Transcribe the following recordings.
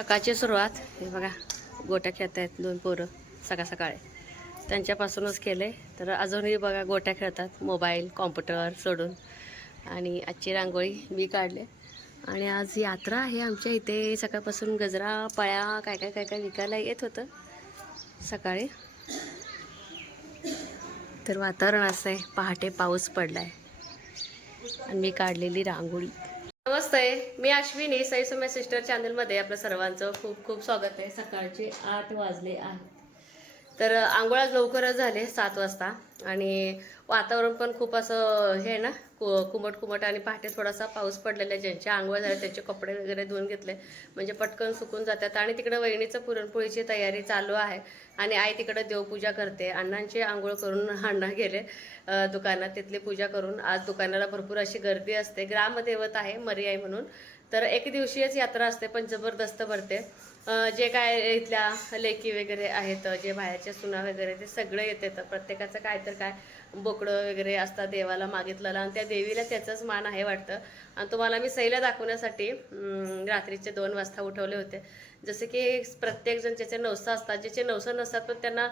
सकाळची सुरुवात. हे बघा गोट्या खेळत आहेत दोन पोरं सकाळ सकाळी. त्यांच्यापासूनच केले. तर अजूनही बघा गोट्या खेळतात. मोबाईल कॉम्प्युटर सोडून. आणि आजची रांगोळी मी काढले. आणि आज यात्रा आहे आमच्या इथे. सकाळपासून गजरा पळ्या काय काय काय काय विकायला येत होतं सकाळी. तर वातावरण असं आहे. पहाटे पाऊस पडला आहे आणि मी काढलेली रांगोळी. नमस्ते मी अश्विनी साई सिस्टर चॅनलमध्ये आपलं सर्वांचं खूप खूप स्वागत आहे. सकाळचे आठ वाजले आहेत. तर आंघोळ आज लवकरच झाले सात वाजता. आणि वातावरण पण खूप असं हे आहे ना कु कुमट कुमट आणि पहाटे थोडासा पाऊस पडलेला आहे. ज्यांचे आंघोळ झाले त्यांचे कपडे वगैरे धुवून घेतले. म्हणजे पटकन सुकून जातात. आणि तिकडे वहिनीचं पुरणपोळीची तयारी चालू आहे. आणि आई तिकडे देवपूजा करते. अण्णांची आंघोळ करून अण्णा गेले दुकानात. तिथली पूजा करून आज दुकानाला भरपूर अशी गर्दी असते. ग्रामदैवत आहे मरियाई म्हणून. तर एक दिवशीच यात्रा असते पण जबरदस्त भरते. जे काय इथल्या लेकी वगैरे आहेत जे बाहेरच्या सुना वगैरे ते सगळे येतात. प्रत्येकाचं काय तर काय बोकडं वगैरे असतात देवाला मागितलेलं आणि त्या देवीला त्याचंच मान आहे वाटतं. आणि तुम्हाला मी सैला दाखवण्यासाठी रात्रीचे दोन वाजता उठवले होते. जसे की प्रत्येकजण ज्याचे नवसा असतात ज्याचे नवसा नसतात पण त्यांना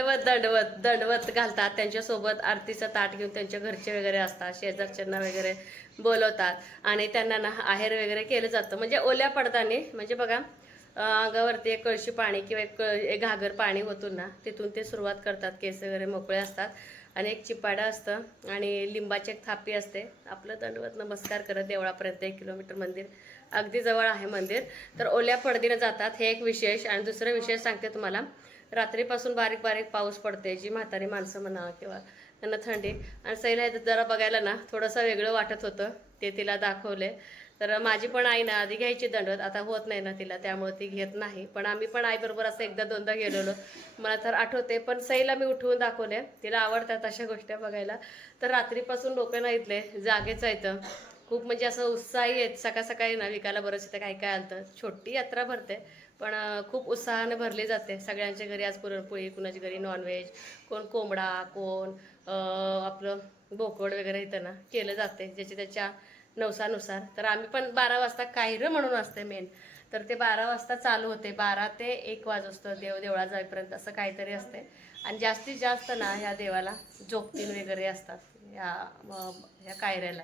दंडवत दंडवत दंडवत घालतात. त्यांच्यासोबत आरतीचं ताट घेऊन त्यांच्या घरचे वगैरे असतात शेजारच्यांना वगैरे बोलवतात. आणि त्यांना ना आहेर वगैरे केलं जातं. म्हणजे ओल्या पडताना म्हणजे बघा अंगावरती एक कळशी पाणी किंवा एक एक घागर पाणी होतून ना तिथून ते सुरुवात करतात. केस वगैरे मोकळे असतात. आणि एक चिपाडा असतं आणि लिंबाची एक थापी असते. आपलं दंडवत नमस्कार करत देवळापर्यंत एक किलोमीटर मंदिर अगदी जवळ आहे मंदिर. तर ओल्या पडदीनं जातात हे एक विशेष. आणि दुसरं विशेष सांगते तुम्हाला. रात्रीपासून बारीक बारीक पाऊस पडते जी म्हातारी माणसं म्हणा किंवा त्यांना थंडी. आणि सैला हे जरा बघायला ना थोडंसं वेगळं वाटत होतं. ते तिला दाखवले. तर माझी पण आई ना आधी घ्यायची दंडवत आता होत नाही ना तिला त्यामुळे ती घेत नाही. पण आम्ही पण आईबरोबर असं एकदा दोनदा गेलेलो. मला तर आठवते पण सईला मी उठवून दाखवले. तिला आवडतात अशा गोष्टी बघायला. तर रात्रीपासून लोक ना इथले जागेच आहेत. खूप म्हणजे असं उत्साही आहेत. सकाळ सकाळी ना विकायला बरंच इथं काय काय आलतं. छोटी यात्रा भरते पण खूप उत्साहाने भरली जाते. सगळ्यांच्या घरी आज पुरणपोळी कुणाच्या घरी नॉनव्हेज कोण कोंबडा कोण आपलं बोकड वगैरे इथं ना केलं जाते. ज्याच्या त्याच्या नवसानुसार. तर आम्ही पण बारा वाजता काहिरं म्हणून असते मेन तर ते बारा वाजता चालू होते. बारा ते एक वाज असतं देव देवळा जाईपर्यंत असं काहीतरी असते आणि जास्तीत जास्त ना ह्या देवाला जोगतीन वगैरे असतात. ह्या ह्या कायऱ्याला.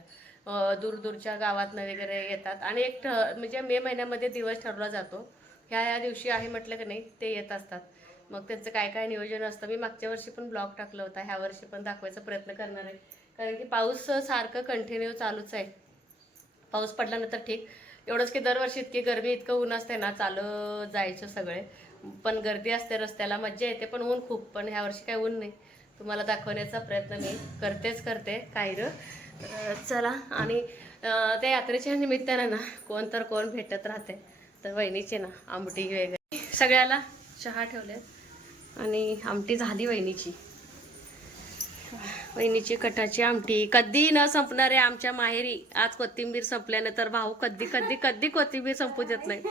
दूरदूरच्या गावातनं वगैरे येतात. आणि एक ठ म्हणजे मे महिन्यामध्ये दिवस ठरवला जातो. ह्या ह्या दिवशी आहे म्हटलं की नाही ते येत असतात. मग त्यांचं काय काय नियोजन असतं? मी मागच्या वर्षी पण ब्लॉग टाकला होता. ह्या वर्षी पण दाखवायचा प्रयत्न करणार आहे. कारण की पाऊस सारखं कंटिन्यू चालूच आहे. पाऊस पडल्यानंतर ठीक. एवढंच की दरवर्षी इतकी गर्मी इतकं ऊन असते ना चालत जायचं सगळे. पण गर्दी असते रस्त्याला मज्जा येते पण ऊन खूप. पण ह्या वर्षी काय ऊन नाही. तुम्हाला दाखवण्याचा प्रयत्न मी करतेच करते काहीर. चला आणि त्या यात्रेच्या निमित्तानं ना कोण तर कोण भेटत राहते. तर वहिनीची ना आमटी वगैरे. सगळ्याला चहा ठेवले आणि आमटी झाली वहिनीची. वहिनीची कटाची आमटी. कधी न संपणारे आमच्या माहेरी. आज कोथिंबीर संपल्यानंतर भाऊ कधी कधी कधी कोथिंबीर संपू देत नाही.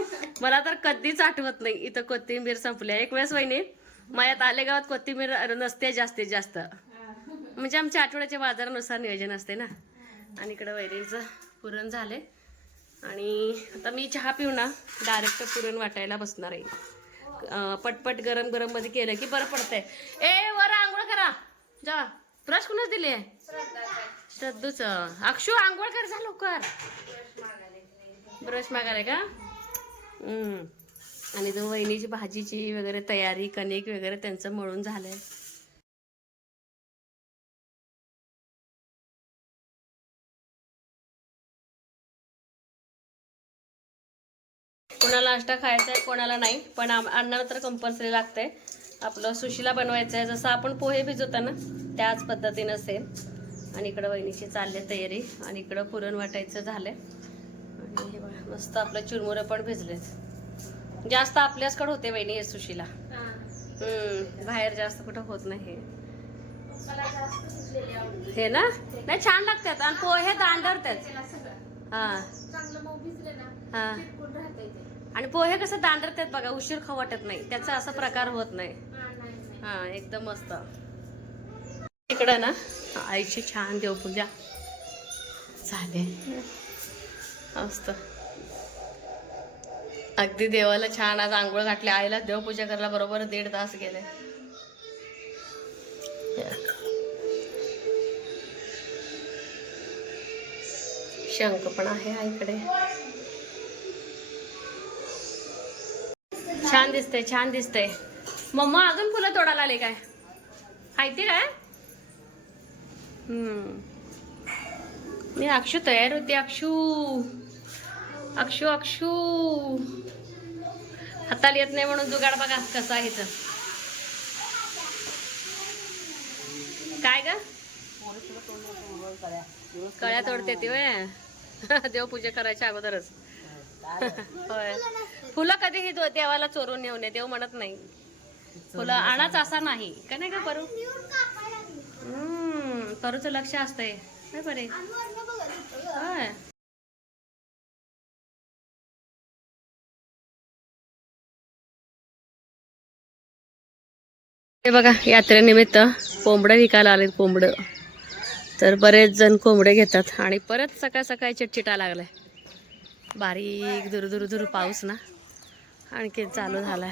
मला तर कधीच आठवत नाही इथं कोथिंबीर संपल्या. एक वेळेस वहिनी मयात आले गावात कोथिंबीर नसते जास्तीत जास्त. म्हणजे आमच्या आठवड्याच्या बाजारानुसार नियोजन असते ना. आणि इकडं वैरीचं पुरण झाले आणि आता मी चहा पिऊ ना डायरेक्ट पुरण वाटायला बसणार आहे. पटपट गरम गरममध्ये केलं की बरं पडतंय. ए वर आंघोळ करा. जा. ब्रश कुणाच दिले? श्रद्धूच. अक्षू आंघोळ कर जा लवकर. ब्रश मागायला का? हम्म. आणि तो वहिनीची भाजीची वगैरे तयारी कणिक वगैरे त्यांचं मळून झालंय. कोणाला नाश्ता खायचा आहे कोणाला नाही पण अन्नाला अण्णाला तर कंपल्सरी लागतंय. आपलं सुशीला बनवायचं आहे. जसं आपण पोहे भिजवतो ना त्याच पद्धतीनं सेम आणि इकडं वहिनीची चालली तयारी. आणि इकडं पुरण वाटायचं झालंय. आणि हे मस्त आपलं चुरमुरं पण भिजलेत. जास्त आपल्याचकडे होते वहिनी हे सुशीला. बाहेर जास्त कुठं होत नाही हे. हे ना? नाही छान लागतात. आणि पोहे दांडरतात हा. हा. आणि पोहे कसं दांडरतात बघा उशीर खाऊ वाटत नाही. त्याचा असा प्रकार होत नाही. हां एकदम मस्त. इकडं ना आईची छान देवपूजा झाले. मस्त. अगदी देवाला छान आज आंघोळ घातली. आईला देवपूजा करायला बरोबर दीड तास गेले. शंख पण आहे आईकडे. छान दिसते छान दिसते मम्मा अजून फुलं तोडायला आले काय? माहिती काय? मी अक्षू तयार होते अक्षू. अक्षू अक्षू. हाताला येत नाही म्हणून जुगाड बघा कसा आहे तर काय ग? कळ्या तोडते ती वय देवपूजा करायच्या अगोदरच. होय. फुलं कधीही दो- देवाला चोरून येऊ नये देव म्हणत नाही. फुलं आणाच असा नाही. का नाही का परू? हम्म परूचं लक्ष असतंय. काय बरे होय. हे बघा यात्रेनिमित्त कोंबडं विकायला आलेत कोंबडं. तर बरेच जण कोंबडे घेतात आणि परत सकाळ सकाळी चिटचिटा लागलाय. बारीक दुरू दुरू धुरू पाऊस ना. आणखी चालू झालाय.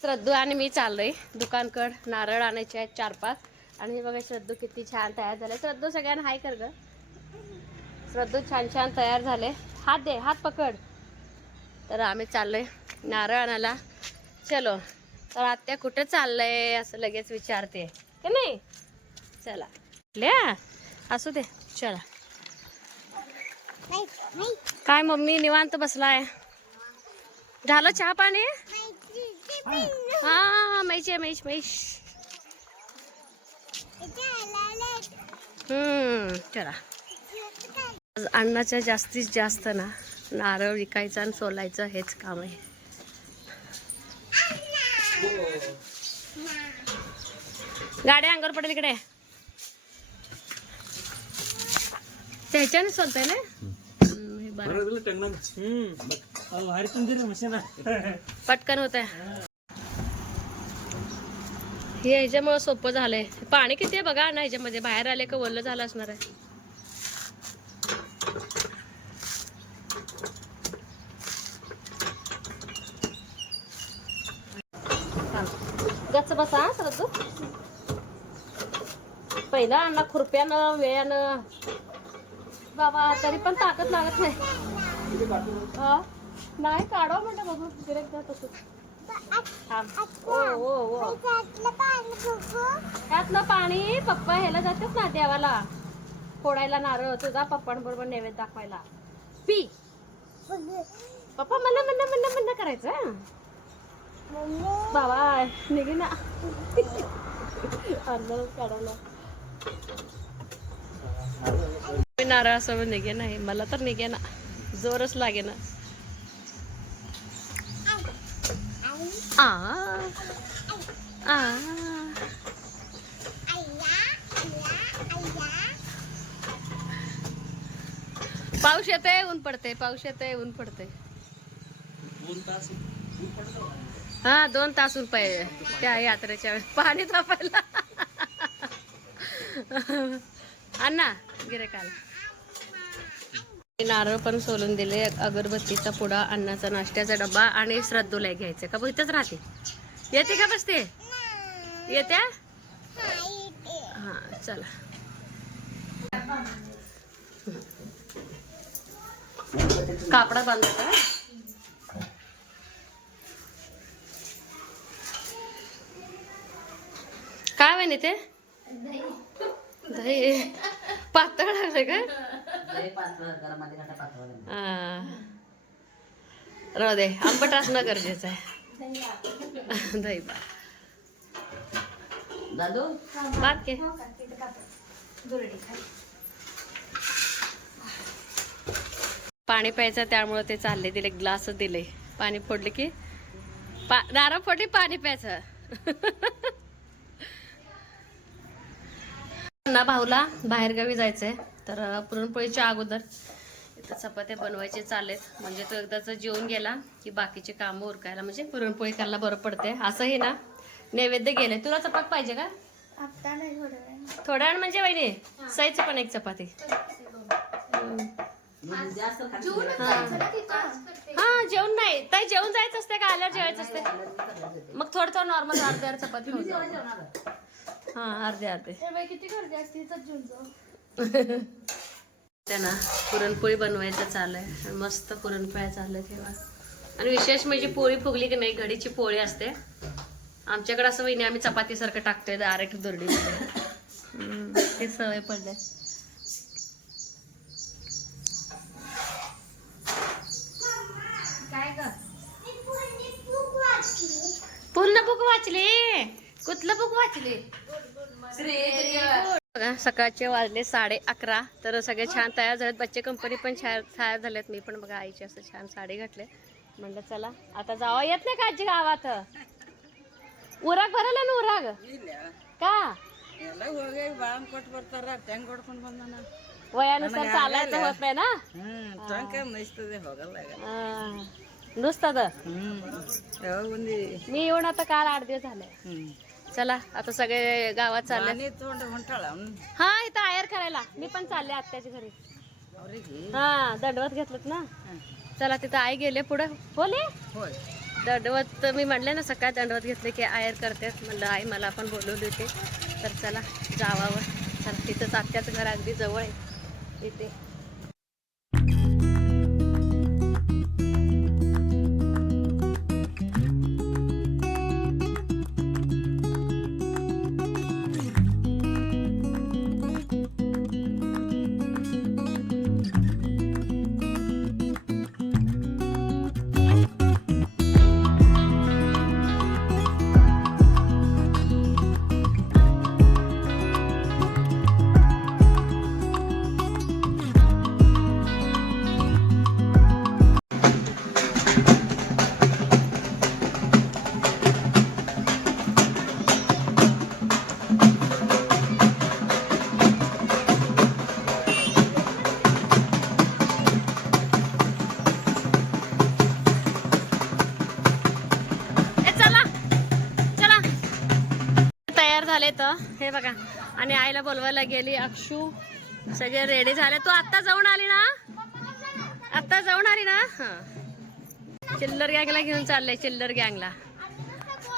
श्रद्धू आणि मी चाललोय दुकानकड नारळ आणायचे आहेत चार पाच आणि हे बघा श्रद्धू किती छान तयार झाले. श्रद्धू सगळ्यांना हाय कर ग. श्रद्धू छान छान तयार झाले. हात दे हात पकड. तर आम्ही चाललोय नारळ आणायला. चलो. तर आत्या कुठं चाललंय असं लगेच विचारते. का नाही? चला. लिया असू दे. चला. काय मम्मी निवांत बसलाय? झालं चहा पाणी? हा मैच आहे चला. आज अण्णाच्या जास्तीत जास्त ना नारळ विकायचं आणि सोलायचं हेच काम आहे. गाड्या अंगावर पडेल इकडे. त्याच्याने सोलतंय ना. पटकन होत आहे हे ह्याच्यामुळे सोपं झालंय. पाणी किती आहे बघा ना ह्याच्यामध्ये बाहेर आले का वल्ल झालं असणार आहे. गच्च बसा सरतू पहिला अण्णा खुरप्यानं वेळानं. बाबा तरी पण ताकद लागत नाही. हा? नाही काढव म्हणलं बघू direct जा तसंच. थांब. ओ ओ ओ. त्यातलं पाणी पप्पा ह्याला जातोच ना देवाला. फोडायला नारळ तुझा पप्पांबरोबर नैवेद्य दाखवायला. पी. पप्पा म्हणा म्हणणं म्हणणं म्हणणं करायचं हं? बाबा निघे ना. अन्न काढायला. मी नारळ असं निघे नाही मला तर निघे ना जोरच लागे ना आ आ पाऊस येते ऊन पडते पाऊस येते ऊन पडते हा दोन तास ऊन पाहिजे त्या यात्रेच्या वेळेस पाणी तापायला अण्णा गिरे काल नारळ पण सोलून दिले. अगरबत्तीचा पुडा अन्नाचा नाश्त्याचा डब्बा आणि श्रद्धूला घ्यायचं. का इथंच राहते? येते का बसते येत्या? हा चला. कापडा बांधतो का? काय म्हणे ते? दही पातळ लागलं का? हा. राहू दे आंबट असणं गरजेचं आहे. दही दादू? बात के? पाणी प्यायचं त्यामुळे ते चालले. दिले ग्लास दिले पाणी फोडले की पा नारळ फोडली पाणी प्यायचं. ना भाऊला बाहेरगावी जायचंय. तर पुरणपोळीच्या अगोदर इथं चपात्या बनवायचे चाललेत. म्हणजे तो एकदाच जेवून गेला की बाकीचे कामं उरकायला म्हणजे पुरणपोळी करायला बरं पडते असंही ना नैवेद्य गेले. तुला चपात पाहिजे का? थोड्या वेळ म्हणजे वहिनी साईची पण एक चपाती. हा. हा जेवण नाही. ताई जेवण जायचं असते का? आल्यावर जेवायचं असते मग थोडं थोडं नॉर्मल चपाती. हा अर्धे अर्धे. तर बाई किती गर्दी असते इथं जेवून जाऊ. त्यांना पुरणपोळी बनवायचं चालू आहे मस्त पुरणपोळ्या चालू आहे तेव्हा आणि विशेष म्हणजे पोळी फुगली की नाही घडीची पोळी असते. आमच्याकडे असं वहिनी आम्ही चपातीसारखं टाकतोय डायरेक्ट दुरडीमध्ये हम्म, ते सवय पडले पूर्ण बुक वाचली. कुठलं बुक वाचली? बघा सकाळचे वाजले साडे अकरा. तर सगळे छान तयार झालेत. बच्चे कंपनी पण छान तयार झालेत. मी पण बघा आईचे असं छान साडी घातले. म्हणलं चला आता जावा. येत नाही का आजी गावात? उराग भरला ना उराग? का? वयानुसार चालायचं होत नाही ना. नुसतं मी येऊन आता काल आठ दिवस झाले. चला आता सगळे गावात चालले. हा. इथं आयर करायला. मी पण चालले आत्याच्या घरी. हा दंडवत घेतलं ना. चला तिथं आई गेले पुढे. बोले. दंडवत मी म्हणले ना सकाळी दंडवत घेतले की आयर करते म्हणलं आई मला पण बोलवली होती तर चला जावावं चला तिथंच आत्याचं घर अगदी जवळ आहे. तिथे आईला बोलवायला गेली अक्षू सगळे रेडी झाले. तू आत्ता जाऊन आली ना? आत्ता जाऊन आली ना? हा. चिल्लर गँगला घेऊन चालले चिल्लर गँगला.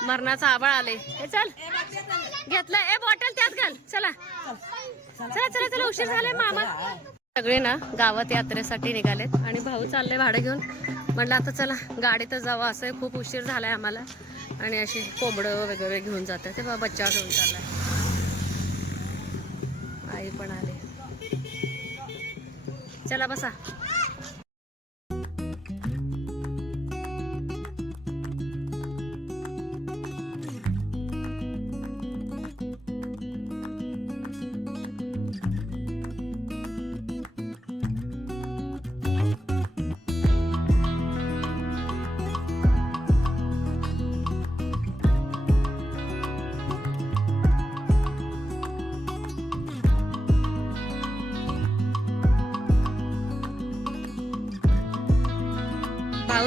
मरणाचा आबाळ आले हे चल. घेतलं. ए बॉटल त्यात घाल. चला. चला चला चला उशीर झालाय मामा. सगळे ना गावात यात्रेसाठी निघालेत आणि भाऊ चालले भाडं घेऊन. म्हटलं आता चला गाडीतच जावं. असं आहे. खूप उशीर झालाय आम्हाला. आणि अशी कोंबडं वगैरे घेऊन जातात. ते बाबा बच्चा घेऊन चाललाय. आई पण आले. चला बसा.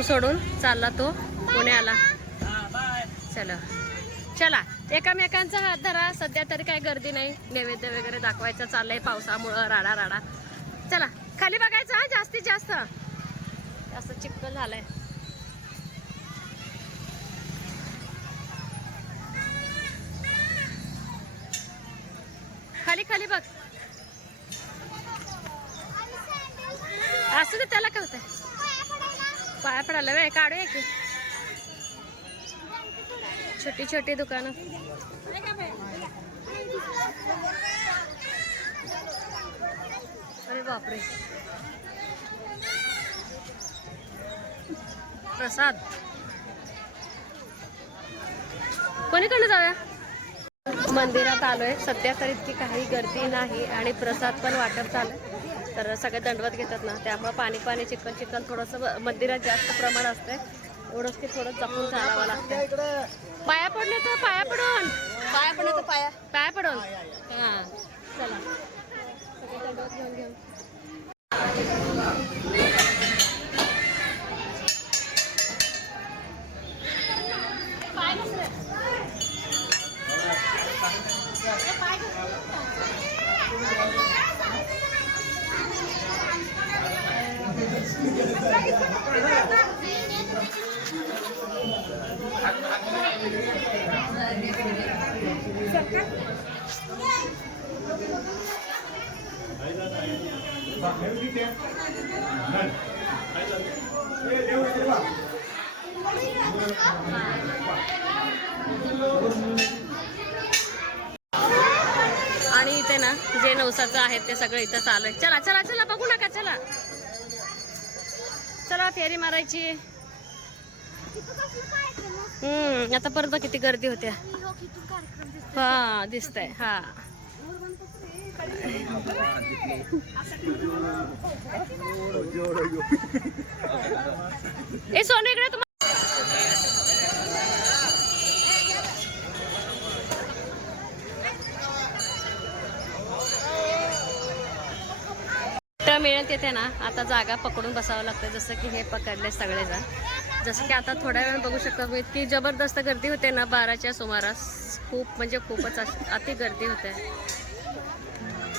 भाऊ सोडून चालला तो. पुण्याला चला. चला. एकामेकांचा हात धरा. सध्या तरी काही गर्दी नाही. नैवेद्य वगैरे दाखवायचं चाललंय पावसामुळं राडा राडा. चला. खाली बघायचं हा? जास्तीत जास्त. जास्त चिखल झालंय. खाली खाली बघ. असं दे त्याला कळतंय. होतंय पाया पडायला वेळ काढूया की छोटी छोटी दुकानं। अरे बापरे प्रसाद। कोणीकडे जाऊया? मंदिरात आलोय. सध्या तर इतकी काही गर्दी नाही आणि प्रसाद पण वाटप चालू तर सगळे दंडवत घेतात ना त्यामुळे पाणी पाणी चिकन चिकन थोडंसं मंदिरात जास्त प्रमाण असतंय. एवढंच की थोडं जपून चालावं लागतं पाया पडले तर पाया पडून. पाया तर पाया. पाया पडून. हां चला. सगळे दंडवत घेऊन घेऊन. आणि इथे ना जे नवसाचं आहे ते सगळं इथं चालू आहे. चला चला चला बघू नका चला. चला फेरी मारायची. हम्म आता परत किती गर्दी होत्या. हा दिसतंय हा. ए सोनू इकडे तुम्हाला मिळेल तिथे ना आता जागा पकडून बसावं लागतं जसं की हे पकडले सगळेजण. जसं की आता थोड्या वेळ बघू शकता मी इतकी जबरदस्त गर्दी होते ना बाराच्या सुमारास. खूप म्हणजे खूपच अति गर्दी होते.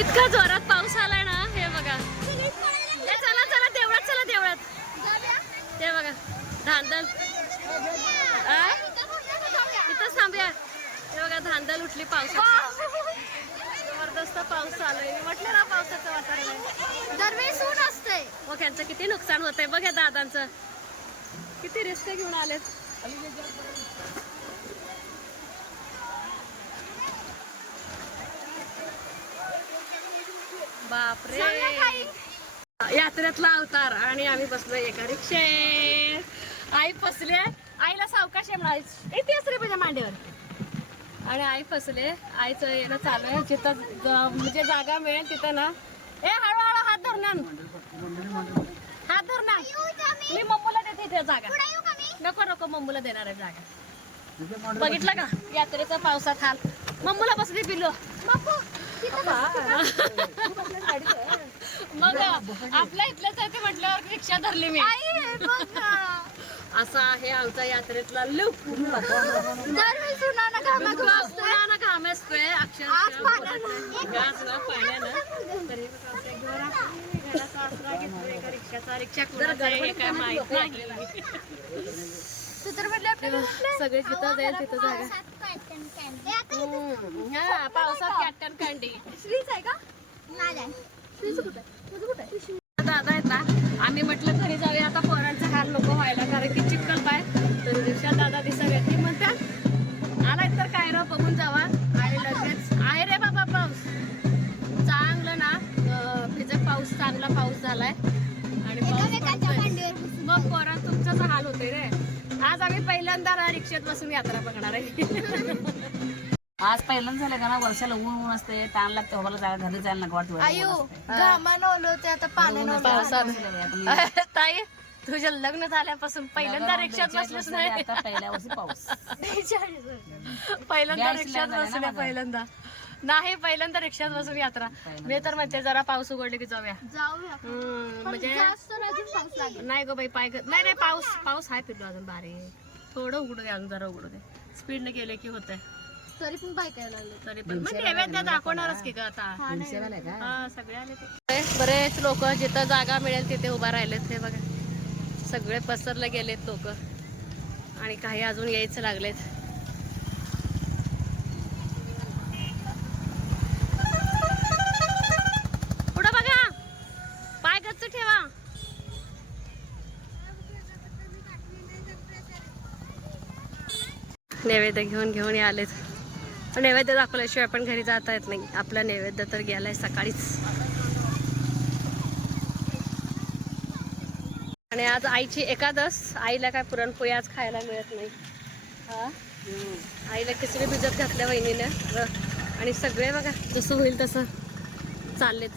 इतका जोरात पाऊस आलाय ना हे बघा. चला चला देवळात चला देवळात. ते बघा धांदल? इथंच थांबूया. हे बघा धांदल उठली पावसाची. जबरदस्त पाऊस चालू आहे. मी म्हटलं ना पावसाचं वातावरण दरवेळेस ऊन असतंय. मग यांचं किती नुकसान होतंय. बघ दादांचं. किती रिस्क घेऊन आलेत. बापरे. यात्रेतला अवतार आणि आम्ही बसलो एका रिक्षेत आई फसले. आईला सावकाश आहे म्हणायच. तेच रे माझ्या मांडीवर. आणि आई फसले. आईचं येणं चालू आहे जिथं ज- म्हणजे जागा मिळेल तिथं ना. ए हळूहळू हात आण. हात आण. मी? मम्मूला देते इथे जागा. नको नको मम्मूला देणार आहे जागा. बघितलं का? यात्रेचा पावसात हाल मम्मूला बसली पिलो मग आपल्या इथलंच आहे ते म्हटल्यावर रिक्षा धरली मी. असा आहे आमचा यात्रेतला लुक उन्हानं घामाघूम असतोय. पुराणा घाम असतोय आज अक्षरशः पाण्यानं. गाजला पाण्यानं. तरी पण असं एक घर आपण घराचा आसरा घेतोय एका रिक्षाचा रिक्षा कुणाचा आहे हे काय माहीत नाही. तू सगळे जिथं जाईल तिथं जागा. हा पावसात श्रीच आहे का? नाही श्रीच कुठे तुझं कुठे दादा आहेत ना आम्ही म्हटलं घरी जाऊया आता पोरांचा हाल नको व्हायला कारण की चिखल पाय. तर दिवसा दादा दिसत येते म्हणतात आलाय तर काय र बघून जावा. आणि लगेच आहे रे बाबा पाऊस. चांगलं ना भिजत पाऊस चांगला पाऊस झालाय. आणि. मग पोरा पहिल्यांदा रिक्षेत बसून यात्रा बघणार आहे. आज पहिल्यांदा झालं का ना? वर्षाला ऊन ऊन असते ताण लागते जागा घरी जायला नको वाटतं आयु घामानं ओलं होते आता पाण्यानं पावसात ताई तुझ्या लग्न झाल्यापासून पहिल्यांदा रिक्षात बसलेच नाही. आता पहिल्या वर्षी पाऊस. पहिल्यांदा रिक्षात बसून. पहिल्यांदा. नाही पहिल्यांदा रिक्षात बसून यात्रा. मी तर म्हणते जरा पाऊस उघडले की जाऊया. पण म्हणजे जास्त तर अजून पाऊस लागेल. नाही ग बाई पाय ग- नाही नाही पाऊस पाऊस आहे पिलो अजून बारीक. थोडं उघडू दे अजून जरा उघडू दे. स्पीडने गेले की होतंय. तरी पण बाय काय लागले. तरी पण. मग नैवेद्य दाखवणारच की ग आता. हा हा सगळे आले ते. बरेच लोक जिथं जागा मिळेल तिथे उभा राहिलेत हे बघा. सगळे पसरले गेलेत लोक. आणि काही अजून यायचं लागलेत. नैवेद्य घेऊन घेऊन आलेत पण नैवेद्य दाखवल्याशिवाय आपण घरी जाता येत नाही. आपला नैवेद्य तर गेलाय सकाळीच. आणि आज आईची एकादस. आईला काय पुरणपोळी आज खायला मिळत नाही. हा? आईला खिचडी भिजत घातल्या वहिनीनं. आणि सगळे बघा जसं होईल तसं चाललेत.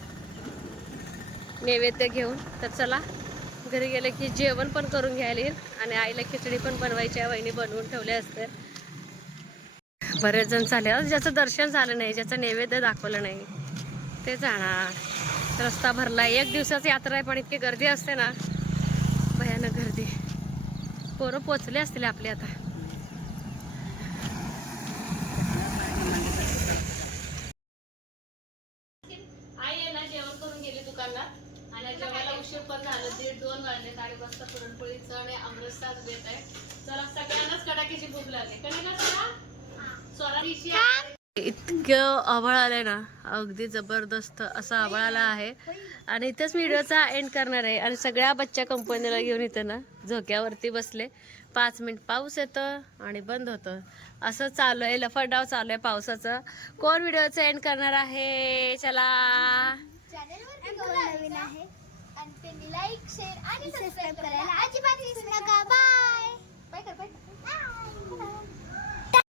नैवेद्य घेऊन. तर चला घरी गेले की जेवण पण करून घ्यायला येईल. आणि आईला खिचडी पण बनवायची आहे. वहिनी बनवून ठेवले असते. बरेच जण चालले. ज्याचं दर्शन झालं नाही ज्याचं नैवेद्य दाखवलं नाही ते जाणार. रस्ता भरला. एक दिवसाची यात्रा आहे पण इतकी गर्दी असते ना. भयानक गर्दी. पोरं पोचले असतील आपले आता. आई आहे ना आणि जेवायला उशीर पण झालं. दीड दोन वाजले. आणि मस्त पुरणपोळीचं आणि अमृतसार देत आहे. चला सगळ्यांनाच कडाकीची भूक लागली. कधी सोळा इतकं आवळ आलंय ना. अगदी जबरदस्त असा आवळ आला आहे. आणि इथंच व्हिडिओचा एंड करणार आहे. आणि सगळ्या बच्च्या कंपनीला घेऊन इथं ना झोक्यावरती बसले. पाच मिनिट पाऊस येतं आणि बंद होतं. असं चालू आहे. लफडाव चालू आहे पावसाचं. कोण व्हिडिओचं एंड करणार आहे? चला. आणि सबस्क्राईब करायला अजिबात बाय बाय